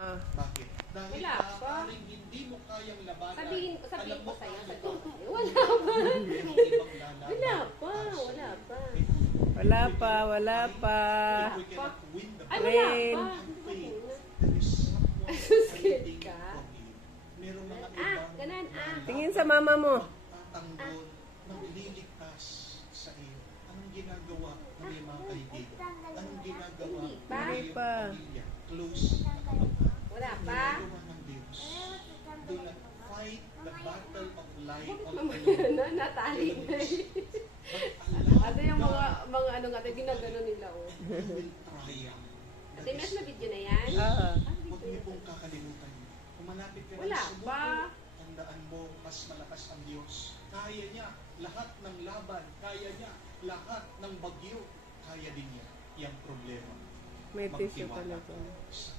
Bakit? Dahil Wala pa. maaaring hindi mo kayang labanan. Sabihin ko Alam mo sa'yo, kahit sabihin ko ano. sa'yo. Wala pa. Merong ibang lalaban Wala pa, para sa'yo. wala pa. Wala pa, wala pa. If we cannot win the Ay, battle, wala Rain. pa. have faith. There is someone Scared hiding ka? from you. Merong mga Ah, ibang ganun, lalaban Tingin sa mama mo. magtatanggol, magliligtas sa iyo. Anong ginagawa ng iyong mga kaibigan? Anong ginagawa Hindi ng pa. iyong Hindi pa. pamilya? Close na kapatid. Wala pa. Ginagawa ng Diyos. Do not fight the battle of life Bakit alone. mamaya na, natali na eh. But allow Ate yung mga, God, ano nga, ginagano nila oh. you will triumph. Ate, mas na video na yan? Oo. Huwag niyo pong kakalimutan. Kung malapit ka Wala ng subuko, pa. tandaan mo, mas malakas ang Diyos. Kaya niya lahat ng laban, kaya niya lahat ng bagyo, kaya din niya yung problema. May tissue Magtiwala talaga. sa